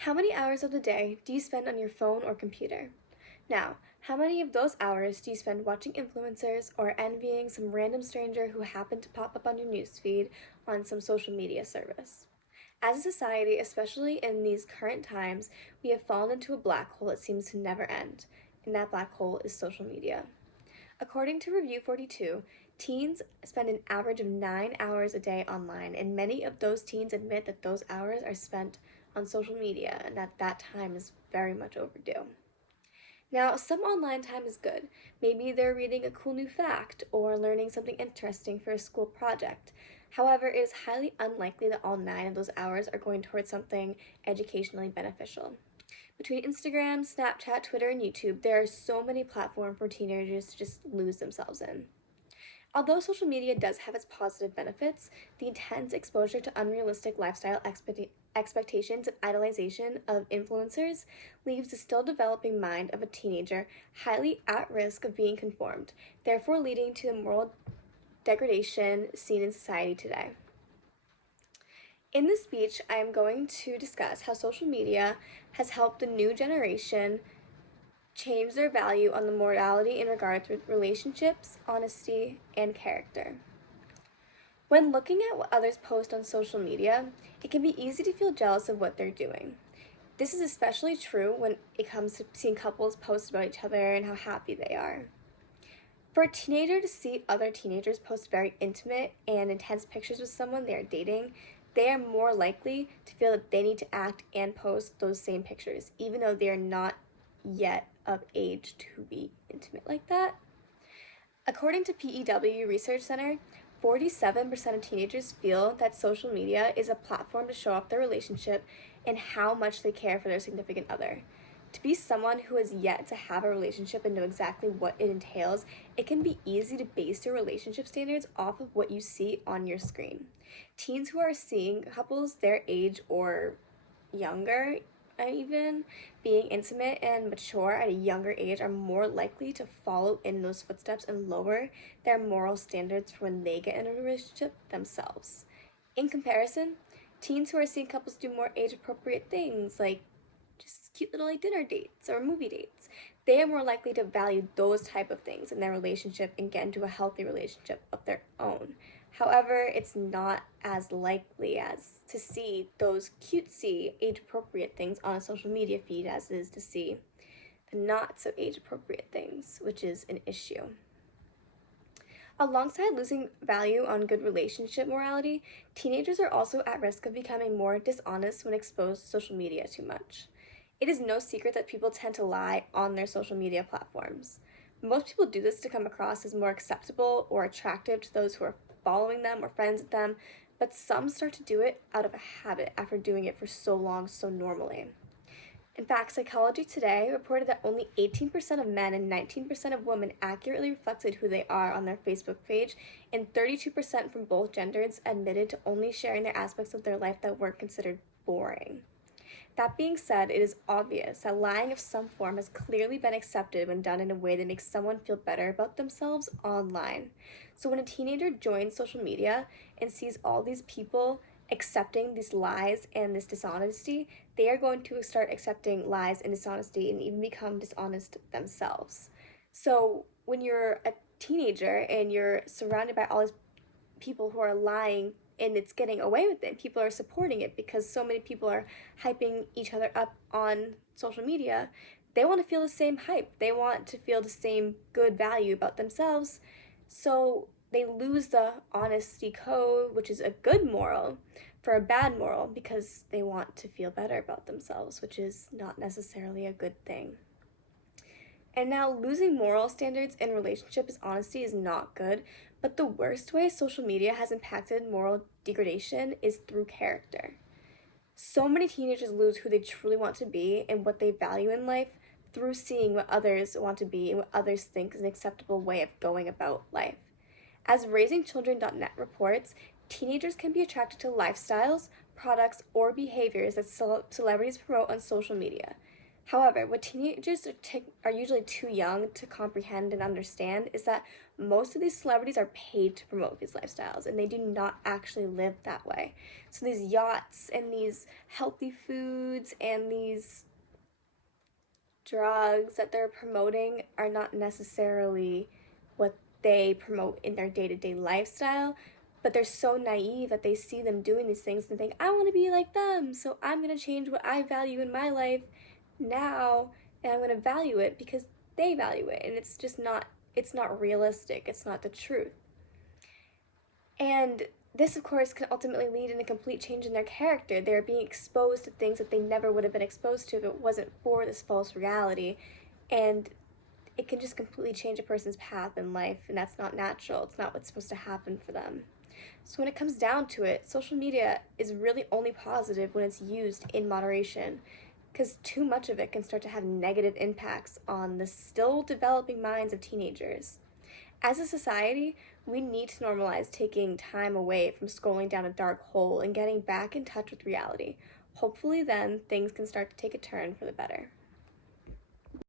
How many hours of the day do you spend on your phone or computer? Now, how many of those hours do you spend watching influencers or envying some random stranger who happened to pop up on your newsfeed on some social media service? As a society, especially in these current times, we have fallen into a black hole that seems to never end, and that black hole is social media. According to Review 42, teens spend an average of 9 hours a day online, and many of those teens admit that those hours are spent on social media and that time is very much overdue. Now, some online time is good. Maybe they're reading a cool new fact or learning something interesting for a school project. However, it is highly unlikely that all 9 of those hours are going towards something educationally beneficial. Between Instagram, Snapchat, Twitter, and YouTube, there are so many platforms for teenagers to just lose themselves in. Although social media does have its positive benefits, the intense exposure to unrealistic lifestyle expectations and idolization of influencers leaves the still developing mind of a teenager highly at risk of being conformed, therefore leading to the moral degradation seen in society today. In this speech, I am going to discuss how social media has helped the new generation change their value on the morality in regards with relationships, honesty, and character. When looking at what others post on social media, it can be easy to feel jealous of what they're doing. This is especially true when it comes to seeing couples post about each other and how happy they are. For a teenager to see other teenagers post very intimate and intense pictures with someone they are dating, they are more likely to feel that they need to act and post those same pictures, even though they are not yet of age to be intimate like that. According to PEW Research Center, 47% of teenagers feel that social media is a platform to show off their relationship and how much they care for their significant other. To be someone who has yet to have a relationship and know exactly what it entails, it can be easy to base your relationship standards off of what you see on your screen. Teens who are seeing couples their age or younger even being intimate and mature at a younger age are more likely to follow in those footsteps and lower their moral standards for when they get in a relationship themselves. In comparison, teens who are seeing couples do more age-appropriate things like just cute little like dinner dates or movie dates, they are more likely to value those type of things in their relationship and get into a healthy relationship of their own. However, it's not as likely as to see those cutesy, age-appropriate things on a social media feed as it is to see the not so age-appropriate things, which is an issue. Alongside losing value on good relationship morality, teenagers are also at risk of becoming more dishonest when exposed to social media too much. It is no secret that people tend to lie on their social media platforms. Most people do this to come across as more acceptable or attractive to those who are following them or friends with them, but some start to do it out of a habit after doing it for so long, so normally. In fact, Psychology Today reported that only 18% of men and 19% of women accurately reflected who they are on their Facebook page, and 32% from both genders admitted to only sharing their aspects of their life that were considered boring. That being said, it is obvious that lying of some form has clearly been accepted when done in a way that makes someone feel better about themselves online. So when a teenager joins social media and sees all these people accepting these lies and this dishonesty, they are going to start accepting lies and dishonesty and even become dishonest themselves. So when you're a teenager and you're surrounded by all these people who are lying and it's getting away with it, people are supporting it because so many people are hyping each other up on social media, they want to feel the same hype. They want to feel the same good value about themselves. So they lose the honesty code, which is a good moral, for a bad moral because they want to feel better about themselves, which is not necessarily a good thing. And now losing moral standards in relationships honesty is not good, but the worst way social media has impacted moral degradation is through character. So many teenagers lose who they truly want to be and what they value in life through seeing what others want to be and what others think is an acceptable way of going about life. As RaisingChildren.net reports, teenagers can be attracted to lifestyles, products, or behaviors that celebrities promote on social media. However, what teenagers are usually too young to comprehend and understand is that most of these celebrities are paid to promote these lifestyles and they do not actually live that way. So these yachts and these healthy foods and these drugs that they're promoting are not necessarily what they promote in their day-to-day lifestyle, but they're so naive that they see them doing these things and think, I want to be like them, so I'm going to change what I value in my life now, and I'm going to value it because they value it. And it's not realistic. It's not the truth. And this, of course, can ultimately lead in a complete change in their character. They're being exposed to things that they never would have been exposed to if it wasn't for this false reality. And it can just completely change a person's path in life, and that's not natural. It's not what's supposed to happen for them. So when it comes down to it, social media is really only positive when it's used in moderation, because too much of it can start to have negative impacts on the still developing minds of teenagers. As a society, we need to normalize taking time away from scrolling down a dark hole and getting back in touch with reality. Hopefully, then things can start to take a turn for the better.